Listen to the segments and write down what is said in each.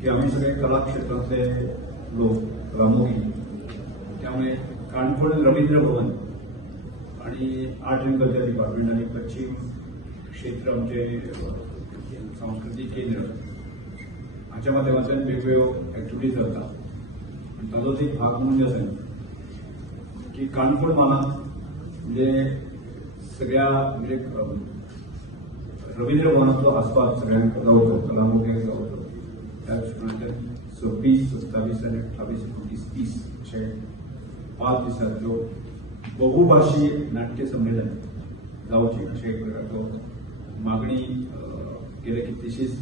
की आम्ही सगळे कला क्षेत्रातले लोक कलामोगी, त्यामुळे काणकोण रवींद्र भवन आणि आर्ट अँड कल्चर डिपार्टमेंट आणि पश्चिम क्षेत्र आमचे सांस्कृतिक केंद्र हाच्या माध्यमांतल्यान वेगवेगळ्यो एक्टिविटीज जाता. आनी ताजोच एक भाग म्हणजे आसा की काणकोण म्हालांत म्हणजे सगळ्या म्हणजे रवींद्र भवनातलो आस्पाद सगळ्यांक जावचो, कलामोग्यांक जावचो. त्या दृश्टिकोनांतल्यान 26, 27 आनी 28, 29, 30 अशे 5 दिसांतल्यो बहुभाषी नाट्य संमेलन जावची अशे एक प्रकारचो मागणी गेल्या कितलीशींच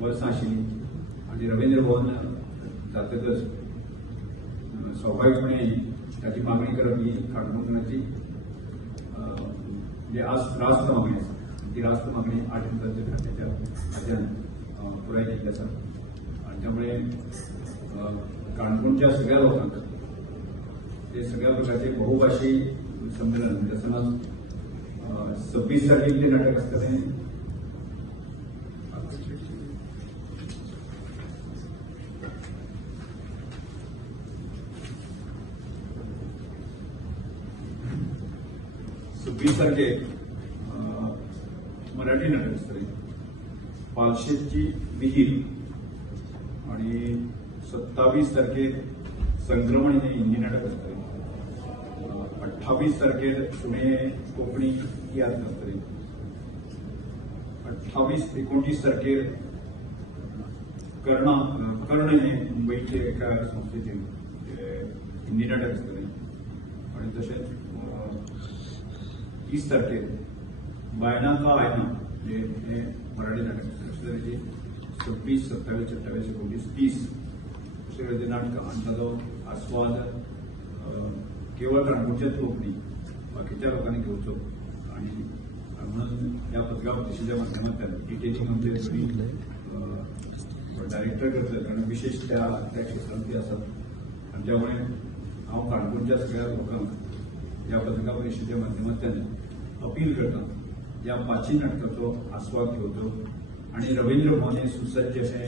वर्सां आशिल्ली. आनी रवींद्र भवन जातकच स्वाभाविकपणे ताची मागणी करप ही काणकोणकारांची म्हणजे रास्त मागणी आसा. ती रास्त मागणी आर्ट अँड कल्चर खात्याच्या खात्यान पुराय केल्ली आसा. आनी त्यामुळे काणकोणच्या सगळ्या लोकांक ते सगळ्या प्रकारचे बहुभाषी संमेलन म्हणजे समज 26 तारखेक नाटक आसतलें, तारखेक मराठी नाटक आसतलें, पालशेची विहीर, आणि 27 तारखेक संक्रमण हे हिंदी नाटक आसतलें. 28 तारखेर पुणे कोंकणी याद आसतली. 29 तारखेर कर्ण हे मुंबईचे एका संस्थेचें हिंदी नाटक आसतलें. आणि तशेंच 30 तारखेर बायना का आयना हे मराठी नाटक आसतलें. 26, 27, 28, 29, 30 अशे तरेचे नाटकां आनी ताजो आस्वाद केवळ काणकोणचेच लोक न्ही, बाकीच्या लोकांनी घेवचो. आणि म्हणून ह्या पत्रकार परिशदेच्या माध्यमांतल्यान डिटेलिंग आमचे डायरेक्टर करतले, कारण विशेष त्या क्षेत्रांत ते आसात. आणि त्यामुळे हांव काणकोणच्या सगळ्या लोकांक ह्या पत्रकार परिशदेच्या माध्यमांतल्यान अपील करता ह्या 5 नाटकाचो आस्वाद घेवचो. आणि रवींद्र भवन हे सुसज्ज अशें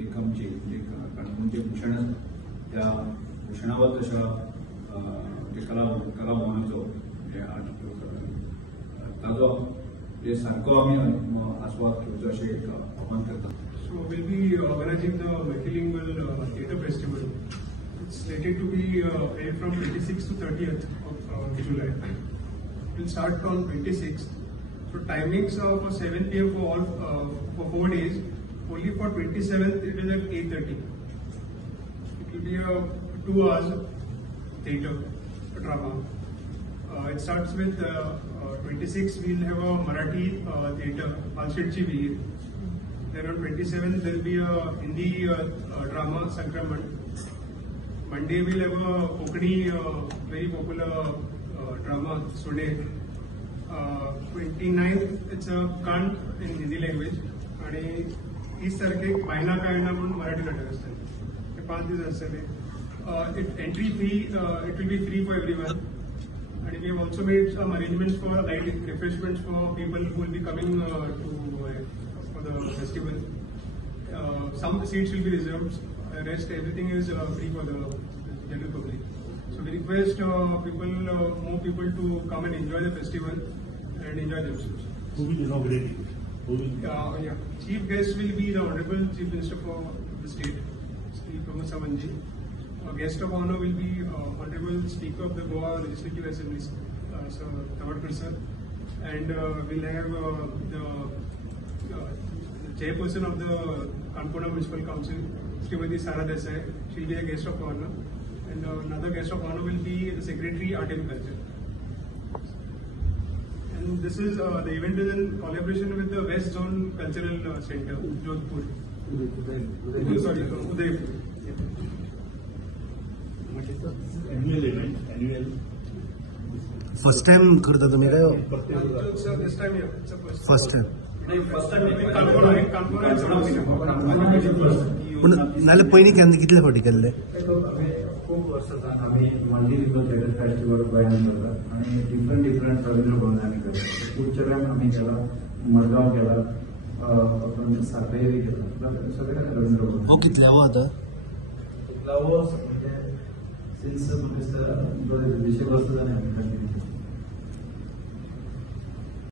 एक आमचे म्हणजे काणकोणचें भूषण आसा. त्या भूषणावत अशा कला भवनाचो ताजो सारको आमी आस्वाद घेवचो अशें एक आव्हान करता. So we'll be organizing the multilingual theatre festival. It's slated to be held from 26th to 30th of July. We'll start on 26th. So timings are for 7 p.m. for all for 4 days. Only for 27th it is at 8:30. It will be a 2 hours theatre drama. It starts with 26. We'll have a Marathi theatre, Palshetchi Veer. Then on 27th there will be a Hindi drama, Sankraman. Monday we'll have a Konkani very popular drama, Sune. 29th it's a Kant in Hindi language. आणि 30 तारखेक बायना कायना म्हणून मराठी नाटक असतं. हे 5 दिवस असतले. Entry fee, it will be free for everyone. And we have also made some arrangements for light refreshments for people who will be coming for the festival. Some seats will be reserved. Rest everything is free for the general public. So we request more people to come and enjoy the festival and enjoy themselves. Who will inaugurate it? Yeah. Chief guest will be the Honorable Chief Minister for the state, Sri Pramod Savanji. Guest of honor will be Honorable Speaker of the Goa Legislative Assembly, Sir Tavatkar sir, and we'll have the chairperson of the Kankona Municipal Council, Srimati Sara Desai. She'll be a guest of honor, and another guest of honor will be the Secretary Art and Culture. And this is the event is in collaboration with the West Zone Cultural Center, Jodhpur. Udaipur. Annual event, annual. First time करता तुम्ही काय? This time, yeah, it's a First time. First time Kankona पण नाले पयलीं केन्ना कितले फावटी केल्ले? खूप वर्सां आम्ही मल्टीलिंगल थिएटर फेस्टिवल गोंयांत करतात आणि डिफरंट रवींद्र भवनांनी करतात. पुढच्या टायम आम्ही केला, मडगांव केला, आपण साखळी घेतला सगळ्या रवींद्र भवन हो कितल्यावो आतां म्हणजे सिन्स 20 वर्ष जालें आमी